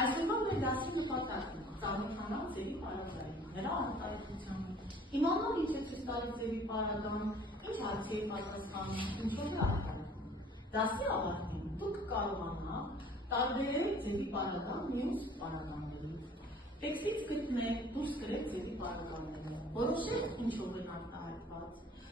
Այսօրվա մեր դասի նպատակն է ծանոթանալ ձևի պարագայում, նրա արտահայտությանը, իմանալ ինչ է ցույց տալիս ձևի պարագան, ինչ հարցի է պատասխանում, ինչով է արտահայտվում։ Դասի ավարտին դուք կարողանաք տարբերել ձևի պարագան մյուս պարագաներից։ Տեքստից գտնեք, դուրս գրեք ձևի պարագաները, որոշեք ինչով են արտահայտված,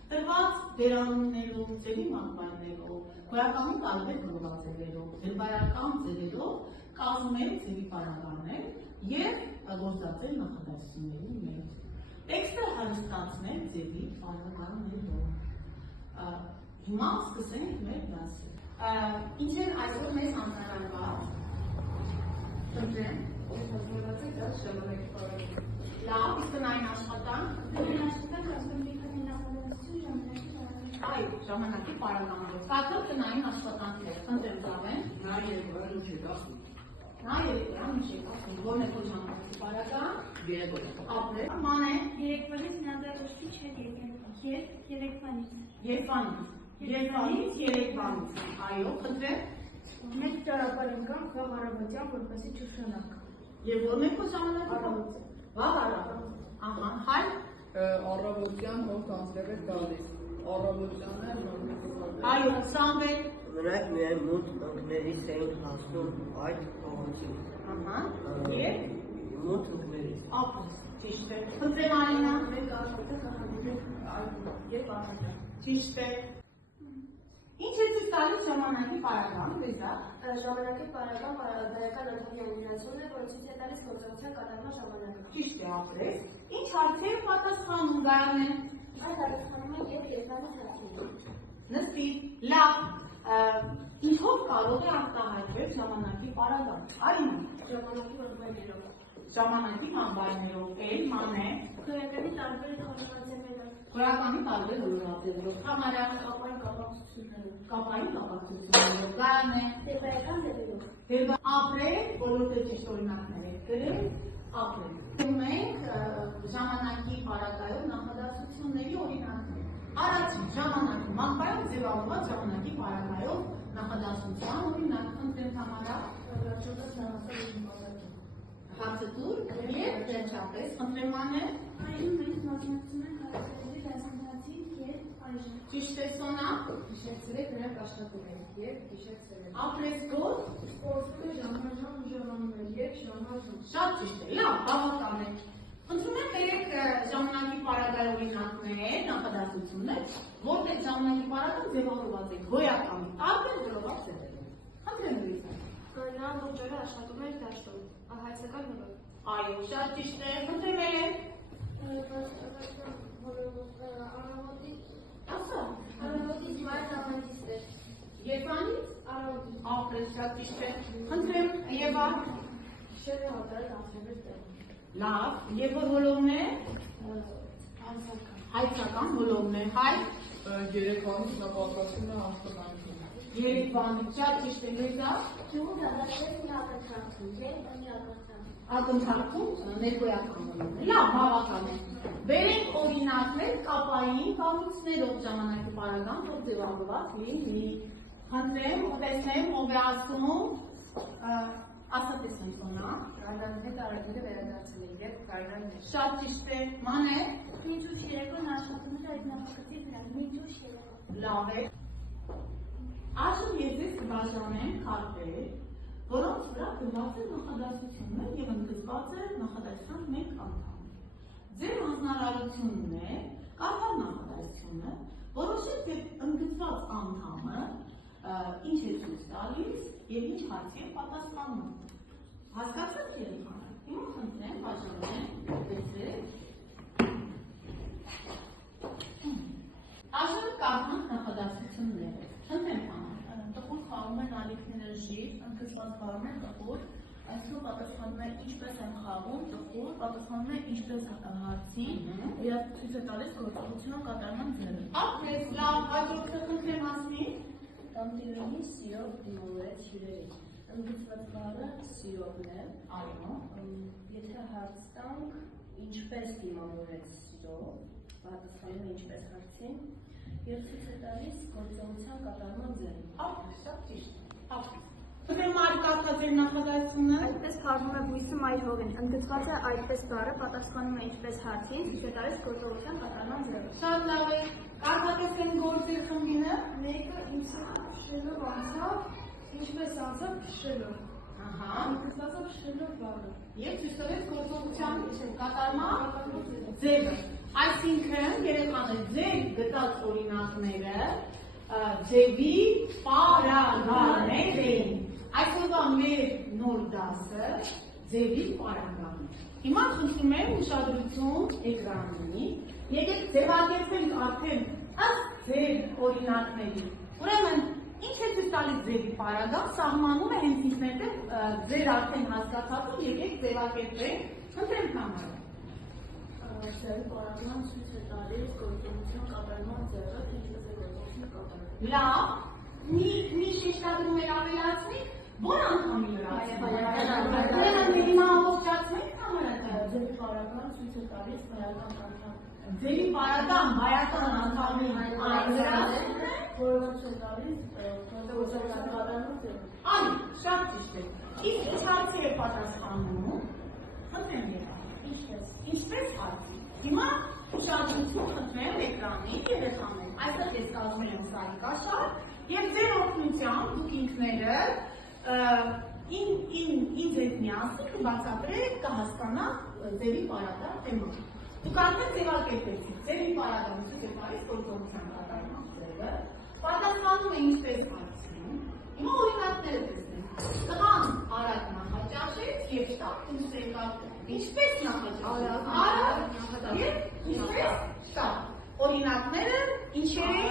տրված դերանուններով, ձևի մակբայրներով, գոյականի տարբեր գրոհաձևերով, ձևայական ձևերով կազմել ձևի պարագաներ և գործածել նախադասությունների մեջ։ Տեքստը հարստացնել ձևի պարագաներով։ Հիմա սկսենք մեր դասը։ Ինչ են այսօր մեզ հանձնարարված։ Խնդրեմ։ Լավ, իսկ տնային աշխատանք։ Այ, ժամանակի պարագաներով։ Կատով տնային աշխատանքներ։ Խնդրեմ ծավեն։ Նա երկրան որն է քո ժամանակի պարագան։ Երեկոյան։ Ապրել։ Մանե։ Երեկվանից նադարոշի չէր երեկվանից։ Երեկվանից։ Այո, խնդրեմ։ Մենք ճարապար ընկանք վաղ առավոտյան, որպեսզի չուշանանք։ Եվ որն է քո ժամանակի։ Վաղ առավոտ։ Ահա, հայ։ Առավոտյան հող կանցրև է գալիս։ Առավոտյան է նորմալ։ Այո, Սամվել։ Նրանք միայն մութ ընկներից էին հասնում այդ փողոցից։ Ահա, և մութ ընկներից։ ապրես, ճիշտ է։ Խնդրեմ Արինա։ Մենք և առավոտյան։ Ճիշտ է։ Ինչ է ցույց տալիս ժամանակի պարագան, Լիզա։ Ժամանակի պարագան բարեկան ընդհանուր իմիջացումն է, որը ցույց է տալիս գործողության կատարման ժամանակը։ Ճիշտ է, ապրես։ Ինչ հարցեր պատասխանում Գայանե։ Այդ պատասխանում է և երկրորդ հարցին։ Նստի, լավ, ինչով կարող է արտահայտվել ժամանակի պարագան։ Արինա։ Ժամանակի մակբայրներով։ Ժամանակի մակբայրներով, մանե։ Գոյականի տարբեր խորհրդաձևերով։ Գոյականի տարբեր խորհրդաձևերով, Թամարա։ Կապային կապակցություններով։ Կապային կապակցություններով, Գայանե։ Դեպայական ձևերով։ Դեպ ապրել, բոլորը ճիշտ օրինակներ եք գրել, ապրել։ Մենք ժամանակի պարագայով նախադասությունների օրինակներ։ Առաջին ժամանակի մակբայրը ձևավորված ժամանակի պարագայով նախադասության օրինակ, խնդրեմ Թամարա։ Հացետուր և վերջապես, խնդրեմ Անե։ Այժմ մենք մասնակցում ենք հարցերների դասընթացին և այժմ։ Ճիշտ է Սոնա։ Հիշեցրեք նրանք աշխատում են և հիշեցրեք։ Ապրես գործ։ Գործում է ժամանակ ժամանումներ և ժամանակ։ Շատ ճիշտ է, լավ, բավական է։ Խնդրում եմ բերեք ժամանակի պարագայ օրինակներ, նախադասություններ, որտեղ ժամանակի պարագան ձևավորված է գոյականի տարբեր գրոհված ձևերով։ Խնդրեմ Լիզա։ Նա ողջ օրը աշխատում էր դաշտում, հայցական նորով։ Այո, շատ ճիշտ է, խնդրեմ Էլեն։ Առավոտից մայր նավանդիստ էր։ Երբանից։ Առավոտից։ Ապրես, շատ ճիշտ է։ Խնդրեմ Եվա։ Շերը հատարել անցրել տեղ։ Լավ, և որ հոլովն է։ Հայցական հոլովն է, հայ։ Երեկվանից նա պատրաստում է աշխատանքին։ Երեկվանից, շատ ճիշտ է Լիզա։ Ջուր դարձել մի ակնթարթում և մի ակնթարթում։ Ակնթարթում ներգոյական հոլովն է։ Լավ, բավական է։ Բերենք օրինակներ կապային կառույցներով ժամանակի պարագան, որ ձևավորված լինի։ Խնդրեմ, տեսնեմ, ով է ասում, ասա տեսնեմ Սոնա։ Ռադանի հետ արագները վերադարձել են և կարնանն էր։ Շատ ճիշտ է, Մանե։ Մինչ ուշ երեկոն աշխատում էր այդ նախագծի վրա, մինչ ուշ երեկոն։ Լավ է։ Այժմ ես ձեզ կբաժանեմ քարտեր, որոնց վրա գրված է նախադասություններ և ընդգծված է նախադասության մեկ անդամ։ Ձեր հանձնարարությունն է կարդալ նախադասությունը, որոշեք թե ընդգծված անդամը ինչ է ցույց տալիս և ինչ հարցի է պատասխանում։ Հասկացա՞ք երեխաներ։ Հիմա խնդրեմ բաժանենք, տեսեք։ Այժմ կարդանք նախադասությունները։ Խնդրեմ Թամարա։ Տխուր խաղում են ալիքները ժիր, ընդգծված խաղում են տխուր, այսօր պատասխանում է ինչպես են խաղում, տխուր, պատասխանում է ինչպես հարցին, և ցույց է տալիս գործողության կատարման ձևը։ Ապրես, լավ, հաջորդը խնդրեմ ասմի։ Տանտիրունի սիրով դիմավորեց հյուրերին, ընդգծված բառը սիրովն է, Այո։ եթե հարց տանք, ինչպես դիմավորեց սիրով, պատասխանում է ինչպես հարցին, և ցույց է տալիս գործողության կատարման ձևը։ Ապրես, շատ ճիշտ։ Ապրես։ Խնդրեմ Մարի կարդաձե ձեր նախադասությունը։ Այդպես փառվում է բույսը մայր հողին, ընդգծված է այդպես բառը, պատասխանում է ինչպես հարցին, ցույց է տալիս գործողության կատարման ձևը։ Շատ լավ է։ Կարողացեք գործեր խմբինը։ Մեկը ինձ փշելով անցավ, ինչպես անցավ փշելով։ Ահա։ Ընդգծվածը փշելով բառը։ Եվ ցույց տվեց գործողության կատարման ձևը։ Այսինքն երեխաներ ձեր գտած օրինակները ձևի պարագաներ էին։ Այսօրվա մեր նոր դասը ձևի պարագան է։ Հիմա խնդրում եմ ուշադրություն էկրանի։ Եկեք ձևակերպենք արդեն ըստ ձեր օրինակների։ Ուրեմն ինչ է ցույց տալիս ձևի պարագան, սահմանում է հենց ինքնեթև ձեր արդեն հասկացածը, եկեք ձևակերպենք, խնդրեմ համարը։ Ձևի պարագան ցույց է տալիս գործողության կատարման ձևը, ինչպես է գործողությունը կատարվում։ Լավ, մի շեշտադրում էր ավելացնենք, որ անգամի վրա։ Ուրեմն հիմա ամբողջացնենք համարը։ Ձևի պարագան ցույց է տալիս հայական անդամ։ Ձևի պարագան հայական անդամի այլրացում է, որը ցույց է տալիս գործողության կատարման ձևը։ այլ, շատ ճիշտ է։ Իսկ ինչ հարցի է պատասխանում, խնդրեմ եղավ։ Ինչպես հարցի։ Հիմա ուշադրություն խնդրեմ էկրանին երեխաներ։ Այստեղ ես կազմել եմ սարիկաշար եւ ձեր օգնությամբ դուք ինքներդ ինձ հետ միասին կբացատրեք, կհասկանաք ձևի պարագան թեման։ Դուք արդեն ձևակերպեցիք ձևի պարագան ցույց է տալիս գործողության կատարման ձևը, պատասխանում է ինչպես հարցին։ Հիմա օրինակները տեսնենք։ Տղան արագ նախաճաշեց եւ շտապ դուրս եկավ։ Ինչպես նախաճաշեց։ Արագ եւ ինչպես շտապ։ Օրինակները ինչեր են։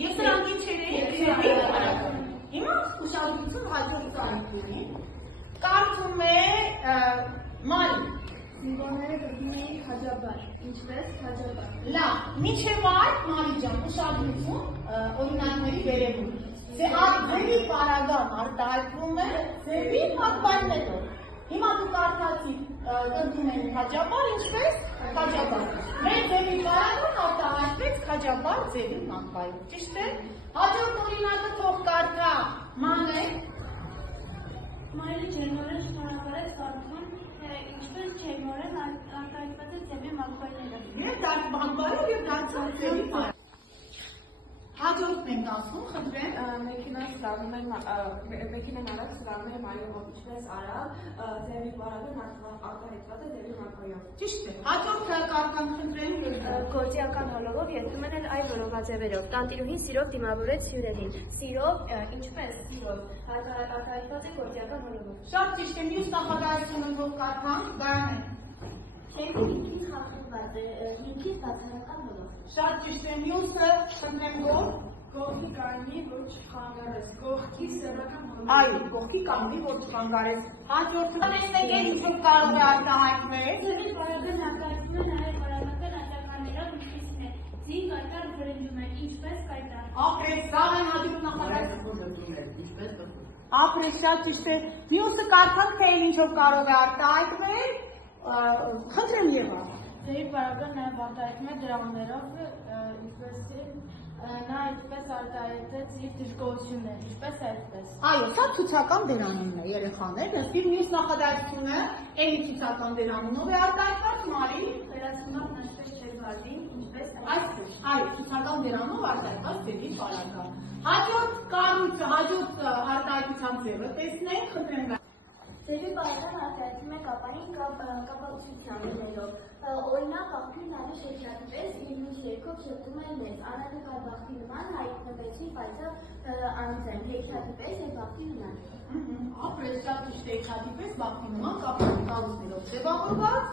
Եվ սրանք ինչեր են։ Հիմա ուշադրություն հաջորդ ծրագրին։ Կարդում է Մարի։ Զինվորները գտնում էին հաջաբար, ինչպես հաջաբար։ Լավ, մինչև այդ Մարի ջան, ուշադրություն օրինակների վերևում։ Ձևի պարագան արտահայտվում է ձևի մակբայրներով։ Հիմա դուք արդացիք գտնում են հաջաբար, ինչպես հաջաբար։ Մեր ձևի պարագան արտահայտվեց հաջաբար ձևի մակբայրով, ճիշտ է։ Հաջորդ օրինակը թող կարդա Մանե։ Մայրը ջերմորեն շնորհավորեց կարդում, ինչպես ջերմորեն արտահայտված է ձևի մակբայրները։ Եվ մակբայրով եւ դարձավ ձևի պարագան։ Հաջորդն ենք ասում, խնդրեմ։ Մեքենան արած սրանում էր մայրը ինչպես արավ, ձևի պարագան արտահայտված է ձևի մակբայրով։ Ճիշտ է։ Հաջորդը կարդան խնդրեմ։ Գործիական հոլովով երդում են այլ որովաձևերով։ Տանտիրուհին սիրով դիմավորեց հյուրերին։ Սիրով, ինչպես սիրով, արտահայտված է գործիական հոլովով։ Շատ ճիշտ է, մյուս նախադասությունը որ կարդան, Գայանե։ Շենքը հիմքից խախտված է, հիմքից բացառական հոլով։ Շատ ճիշտ է, մյուսը խնդրեմ գոր։ Գողքի կարմի, որ չխանգարես, գողքի սեռական հոլով։ Այո, գողքի կանգնի, որ չխանգարես։ Հաջորդը տեսնենք ինչու կարող է արտահայտվել։ Ձևի պարագան արտահայտվում է նաև պարագական արտականներով ինչպիսին է։ Ձին կայտար վրենջում է, ինչպես կայտար։ Ապրես, սաղ են հաջորդ նախադասությունը։ Ապրես, շատ ճիշտ է։ Մյուսը կարդանք, թե ինչով կարող է արտահայտվել։ Խնդրեմ Եվա։ Ձերի պարագան նաև արտահայտում է դրամներով, ինչպես նա ինչպես արտահայտեց իր դժգոհությունները, ինչպես այդպես։ Այո, սա ցուցական դերանունն է, երեխաներ, նստիր մյուս նախադասությունը էլի ցուցական դերանունով է արտահայտված, Մարի։ Վերացումով նշվել չէր բաժին, ինչպես Այսպես, այո, ցուցական դերանով արտահայտված ձևի պարագան։ Հաջորդ կառույցը, հաջորդ արտահայտության ձևը տեսնենք, խնդրեմ։ Ձևի պարագան արտահայտում է կապանին կապակցության լինելով։ Օրինակ աղբյուրն ավելի շեշտատպես իր մյուս երկով շփվում է մեզ, արագը կարբախտի նման հայտնվեցի պայծառ անձեն, հեքիաթիպես եւ բախտի նման։ Ապրես շատ ճիշտ է հեքիաթիպես բախտի նման կապակցություններով ձևավորված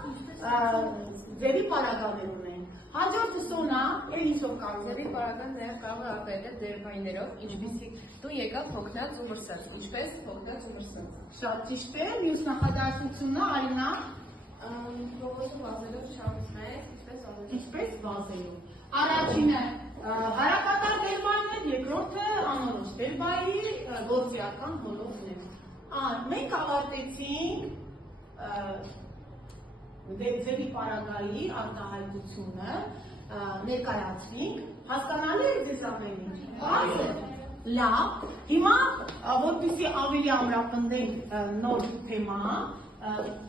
ձևի պարագաներ ունեն։ Հաջորդը Սոնա, էլ ինչով կարող է։ Ձևի պարագան նաև կարող է արտահայտել ձևայիներով, ինչպիսի դու եկավ հոգնած ու մրսած, ինչպես հոգնած ու մրսած։ Շատ ճիշտ է, մյուս նախադասությունը Արինա, Փողոցը վազելով շահուցնայեք, ինչպես վազելով։ Առաջինը հարակատար դերբայն է, երկրորդը անորոշ դերբայի գործիական հոլովն է։ Մենք ավարտեցինք ձևի պարագայի արտահայտությունը, ներկայացրինք, հասկանալի է ձեզ ամեն ինչ։ Լավ, հիմա որպեսզի ավելի ամրապնդենք նոր թեմա,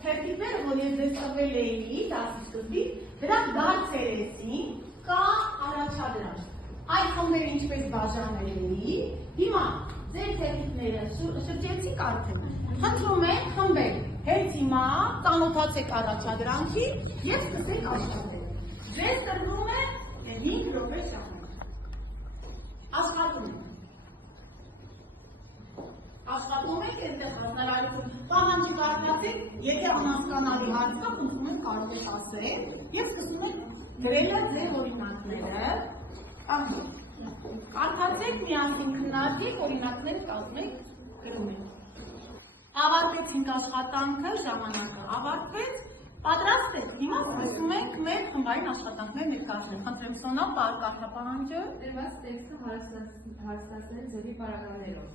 թերթիկները, որ ես ձեզ տվել էի դասի սկզբից, դրանք դարձերեսին կա առաջադրանք։ Այդ խմբերը ինչպես բաժանել էի, հիմա ձեր թերթիկները շրջեցիք արդեն, խնդրում եք խմբել, հենց հիմա ծանոթացեք առաջադրանքի և սկսեք աշխատել։ Ձեզ տրվում է 5 րոպե ժամանակ։ Աշխատում եք։ Աշխատում եք, այստեղ հասարակություն պահանջի կարգացեք, եթե անհասկանալի հարց կա, խնդրում եք կարող եք ասել և սկսում եք գրել ձեր օրինակները, կարդացեք միասին քննարկեք, օրինակները կազմեք, գրում եք։ Ավարտեցինք աշխատանքը, ժամանակը ավարտվեց, պատրաստ եք, հիմա սկսում ենք մեր խմբային աշխատանքներ ներկայացնել։ Խնդրեմ Սոնա, կարգապահանջը։ Տրված տեքստը հարստացնել ձևի պարագաներով։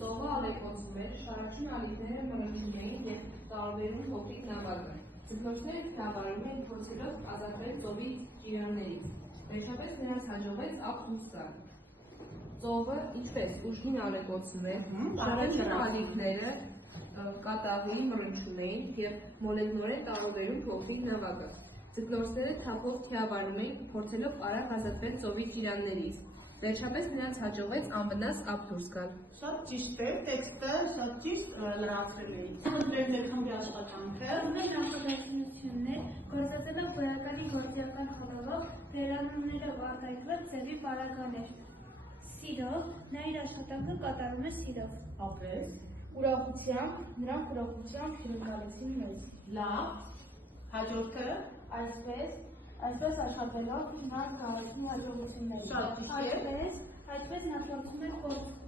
Ծովը ալեկոծում էր, շարաշուն ալիքները մրցում էին և տարբերում փոքրիկ նավակը։ Ձգնոցները թագարում էին փորձելով ազատվել ծովի ճիրաններից։ Վերջապես նրանց հաջողվեց ափ դուրս գալ։ Ծովը ինչպես ուժգին ալեկոծում էր, շարաշուն ալիքները կատաղի մրցում էին և մոլեգնորեն տարբերում փոքրիկ նավակը։ Ձգնոցները թափով թիավարում էին, փորձելով արագ ազատվել ծովի ճիրաններից։ Վերջապես նրանց հաջողվեց անվնաս ափ դուրս գալ։ Շատ ճիշտ է, տեքստը շատ ճիշտ լրացրել էի։ Խնդրեմ ձեր խմբի աշխատանքը։ Մեր նախադասություններ գործածելով գոյականի գործիական խորովով, վերանուններով արտահայտված ձևի պարագաներ։ Սիրով, նա իր աշխատանքը կատարում է սիրով։ Ապրես։ Ուրախությամբ, նրանք ուրախությամբ շնորհալեցին մեզ։ Լավ, հաջորդը։ Այսպես աշխատելով նրանք գարեցին հաջողություններ։ Շատ ճիշտ է։ Այսպես նա փորձում է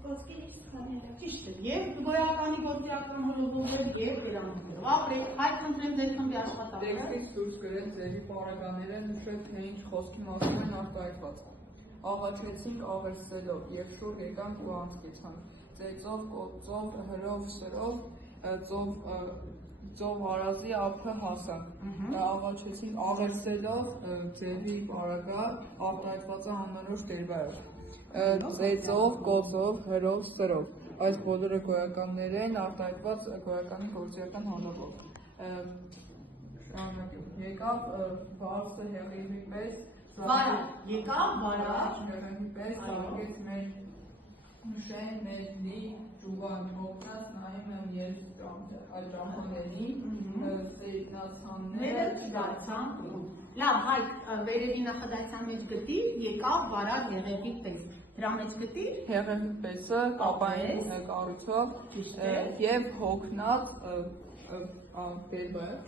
խոսքի իշխանները։ Ճիշտ է, և գոյականի գործիական հոլովով և վերանուններով։ Ապրեք, հայտ խնդրեմ ձեր խմբի աշխատանքը։ Տեքստից դուրս գրել ձևի պարագաները նշել, թե ինչ խոսքի մասին են արտահայտված։ Աղաչեցինք աղերսելով և շուռ եկանք ու անցկեցանք։ Ծեծով, կոծով, հրով, սրով, ծով հարազի ափը հասանք։ Աղաչեցինք աղերսելով ձևի պարագա արտահայտված է անորոշ դերբարով։ Ծեծով, կոծով, հրով, սրով։ Այս բոլորը գոյականներ են արտահայտված գոյականի գործիական հոլովով։ Եկավ բարձը հեղինի պես, եկավ վարար, հեղինի պես, զարգեց մեր շեն, մեր լի, ճուգան, հոգնած, նայում եմ ես այդ ճամփաներին, սեյտնացանները, չդարձան։ Լավ, հայտ, վերևի նախադասության մեջ գտիր, եկավ վարար հեղեղի պես։ Դրա մեջ գտիր հեղեղի պեսը, կապային կառույցով և հոգնած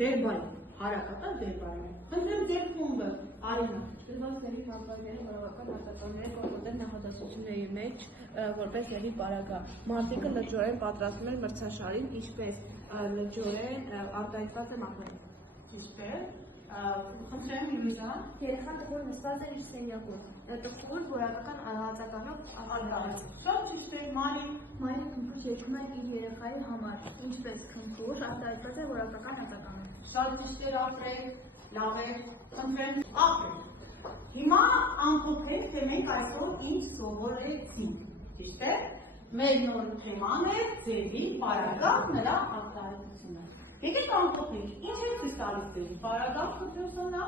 դերբայ, հարակատար դերբայն է։ Խնդրեմ ձեր խումբը, Արինա։ Տրված ձևի պարագաները բարոյական արտակալները կողմոտել նախադասությունների մեջ որպես ձևի պարագա։ Մարտիկը լրջորեն պատրաստում էր մրցաշարին, ինչպես լրջորեն արտահայտված է մակները։ Ճիշտ է։ Խնդրեմ Յուլիա։ Երեխան տխուր նստած էր իր սենյակում։ Տխուր որակական հացականով արտահայտված։ Շատ ճիշտ է, Մարի։ Մայրը քնքուշ երգում էր իր երեխայի համար, ինչպես քնքուշ արտահայտված է որակական հացականով։ Շատ ճիշտ է, ապրեք, լավ է, խնդրեմ, ապրեք։ Հիմա ամփոփենք, թե մենք այսօր ինչ սովորեցինք, ճիշտ է։ Մեր նոր թեման է ձևի պարագա, նրա արտահայտությունը։ Եկեք ամփոփենք, ինչ է ցույց տալիս ձևի պարագա, խնդրոսոնա։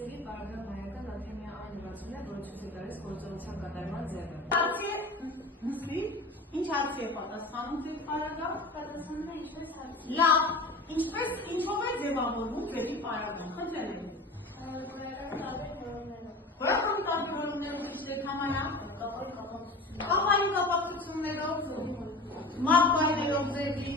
Ձևի պարագան հայական ալխիմիա այն լրացումն է, որը ցույց է տալիս գործողության կատարման ձևը։ Հարցի է, նստի, ինչ հարցի է պատասխանում ձևի պարագա։ Պատասխանում է ինչպես հարցի։ Լավ, ինչով է ձևավորվում ձևի պարագան, խնդրեմ եք։ Գոյական տարբեր որոններով։ Գոյական տարբեր որոններով ինչ եք համանա։ Կապային կապակցություններով։ Կապային կապակցություններով, մակբայներով ձևի,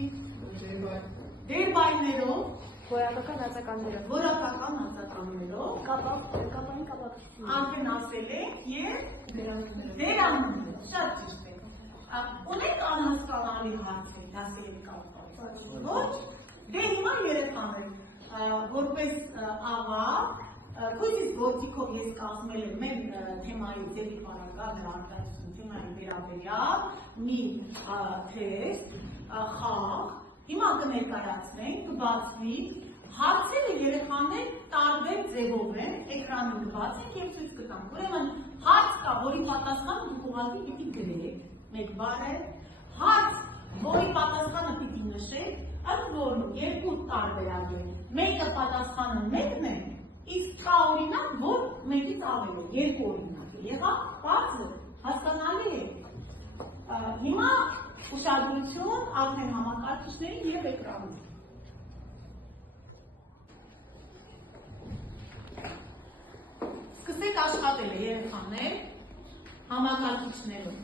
դերբայներով, Գոյական հացականներով։ որակական հացականներով, Կապային կապակցություններով։ արդեն ասել եք և վերանուններով, շատ ճիշտ է։ Ունեք անհասկանալի հարցեր դասերի կապված։ Ոչ, դե հիմա երեխաներ, որպես աղա, քույրից գործիքով ես կազմել եմ մեր թեմայի ձևի պարագա նրա արտահայտություն թեմայի վերաբերյալ մի թեստ, խաղ, հիմա կներկայացնենք, կբացվի, հարցերը երեխաներ տարբեր ձևով են, էկրանը կբացենք և ցույց կտանք։ Ուրեմն հարց կա, որի պատասխանը դուք ուղղակի պիտի գրեք, մեկ բառ է, հարց, որի պատասխանը պիտի նշեք, ընդ որում երկու տարբերակ է, մեկը պատասխանը մեկն է, իսկ կա օրինակ, որ մեկից ավել է, երկու օրինակ է, եղավ, բարձր, հասկանալի է։ Հիմա ուշադրություն արդեն համակարգիչներին և էկրանում։ Սկսեք աշխատել է երեխաներ համակարգիչներով։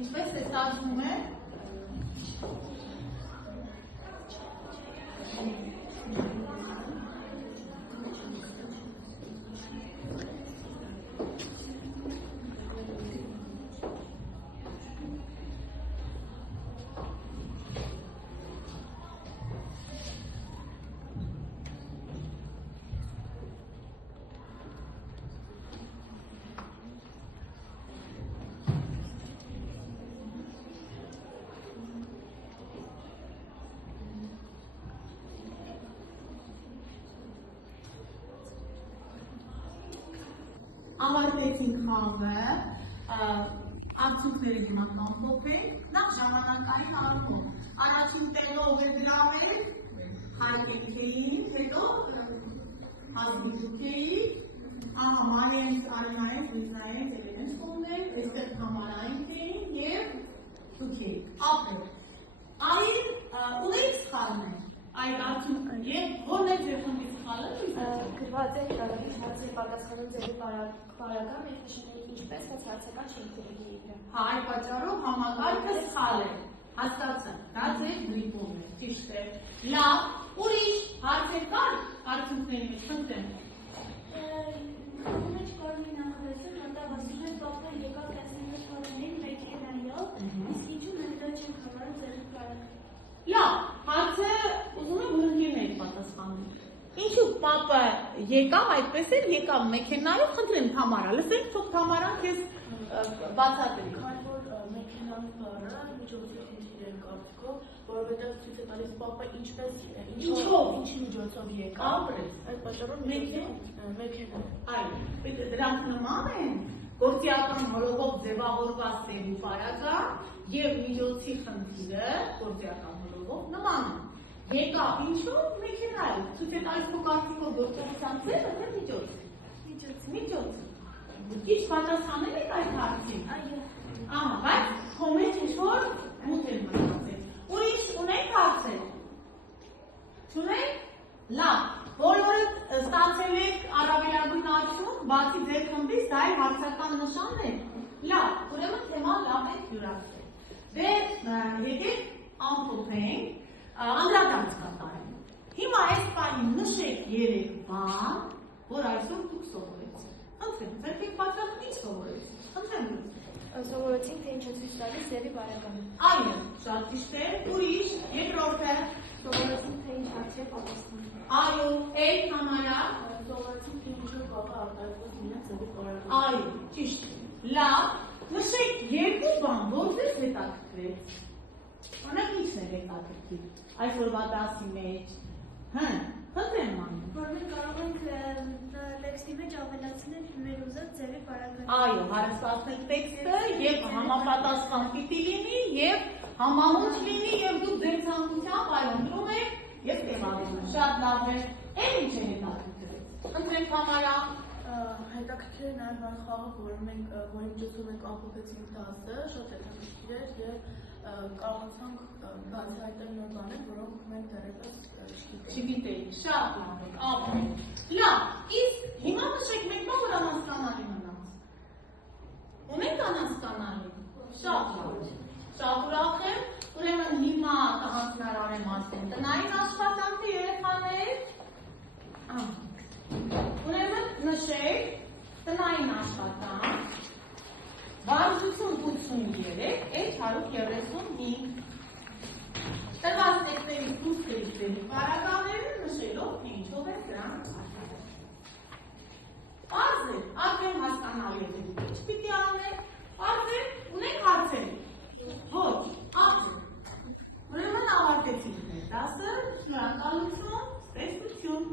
Ինչպես է ստացվում է, ավարտեցինք խաղը, արդյունքները հիմա կանփոփենք, նախ ժամանակային առումով։ Առաջին տեղը ով է գրավել, Հայկեքեին, հետո Ազգիջուկեի, Մանեենց, Արենայենց, Լիզայենց, Էլենենց կողմներ, այստեղ Համարային էին և Թուքեի, ապրել։ Այն ունեիք սխալն է, այդ արդյունքը և որն է ձեր խմբի սխալը, գրված է հարցերի պատասխանում ձերի բարակամ և նշանների ինչպես հաց հարցական շենքերի վրա։ Հա, այդ պատճառով համակարգը սխալ է, հասկացա, դա ձեր գրիպում է, ճիշտ է։ Լավ, ուրիշ հարցեր կար արդյունքների մեջ, խնդրեմ։ Մեջ կարմիր նախադասություն, որտեղ ասում է պապը եկավ 15 տարիներին մեքենայով, իսկ ինչու մենք դա չենք համարում ձերի բարակամ։ Լավ, հարցը ուզում եմ որ ընկերներ պատասխանում։ Ինչու պապը եկավ, այդպես էր, եկավ մեքենայով, խնդրեմ Թամարա, լսեք, թող Թամարան քեզ բացատրի։ Քանի որ մեքենան բառը միջոցի խնդիրներ կարծիքով, որովհետև ցույց է տալիս պապը ինչպես Ինչով? ինչ միջոցով եկավ, Ապրեց։ այդ պատճառով մեքենա։ Այո, դրանք նման են գործիական հորովով ձևավորված սերի պարագան և միջոցի խնդիրը գործիական հորովով նման են։ Եկավ ինչու մեքենայով, ցույց է տալիս քո կարծիքով գործողության ձևը, թե միջոցը։ Միջոցը։ Ինչ պատասխանել եք այդ հարցին։ Այո։ Ահա, բայց քո մեջ ինչ-որ մութ էր մնացել։ Ուրիշ ունեք հարցեր։ Չունեք։ Լավ, բոլորը ստացել եք առավելագույն արդյունք, բացի ձեր խմբից, դա էլ հարցական նշանն է։ Լավ, ուրեմն թեման լավ եք յուրացրել։ Դե եկեք ամփոփենք, անդրադարձ կատարենք։ Հիմա այս պահին նշեք 3 բան, որ այսօր դուք սովորեցիք։ Խնդրեմ, ձեր եք պատրաստ ինչ սովորեցիք։ Խնդրեմ։ Սովորեցինք, թե ինչ է ցույց տալիս ձերի բարակամը։ Այո, շատ ճիշտ է։ Ուրիշ, երկրորդը։ Սովորեցինք, թե ինչ հարցեր պատասխանում։ Այո, Թամարա։ Սովորեցինք, թե ինչով խաղը արտահայտված իրենց ձևի պարագայում։ Այո, ճիշտ։ Լավ, նշեք երկու բան, որ ձեզ հետաքրքրեց։ Օրինակ ինչն է հետաքրքիր այսօրվա դասի մեջ։ Խնդրեմ ման։ Որ մենք կարող ենք տեքստի մեջ ավելացնել մեր ուզած ձևի պարագայում։ Այո, հարստացնել տեքստը եւ համապատասխան պիտի լինի եւ համահունչ լինի եւ դուք ձեր ցանկությամբ այլընտրում եք եւ տեղադրում եք։ Շատ լավ է։ Այն ինչ է հետաքրքրեց։ Խնդրեմ Թամարա։ Հետաքրքիր է նաև այն խաղը, որը մենք որի միջոցով մենք ամփոփեցինք դասը, շատ հետաքրքիր էր եւ կարողացանք բացահայտել նոր բաներ, որոնք մենք դեռևս չգիտենք։ Չգիտեի, շատ լավ է, ապա։ Լավ, իսկ հիմա նշեք մեկ բան, որ անհասկանալի մնաց։ Ունենք անհասկանալի։ Շատ լավ։ Շատ ուրախ եմ, ուրեմն հիմա կհանձնարարեմ ասեմ տնային աշխատանքը երեխաներ։ Ուրեմն նշեք տնային աշխատանք, վարժություն 83, էջ 135։ Տրված տեքստերից դուրս գրիչների պարագաները նշելով, թե ինչով է դրանք աշխատել։ Պարզ է, արդեն հասկանալի է դուք ինչ պիտի անել, պարզ է, ունենք հարցեր։ Ոչ, արդեն։ Ուրեմն ավարտեցինք մեր դասը, շնորհակալություն, ստեսություն։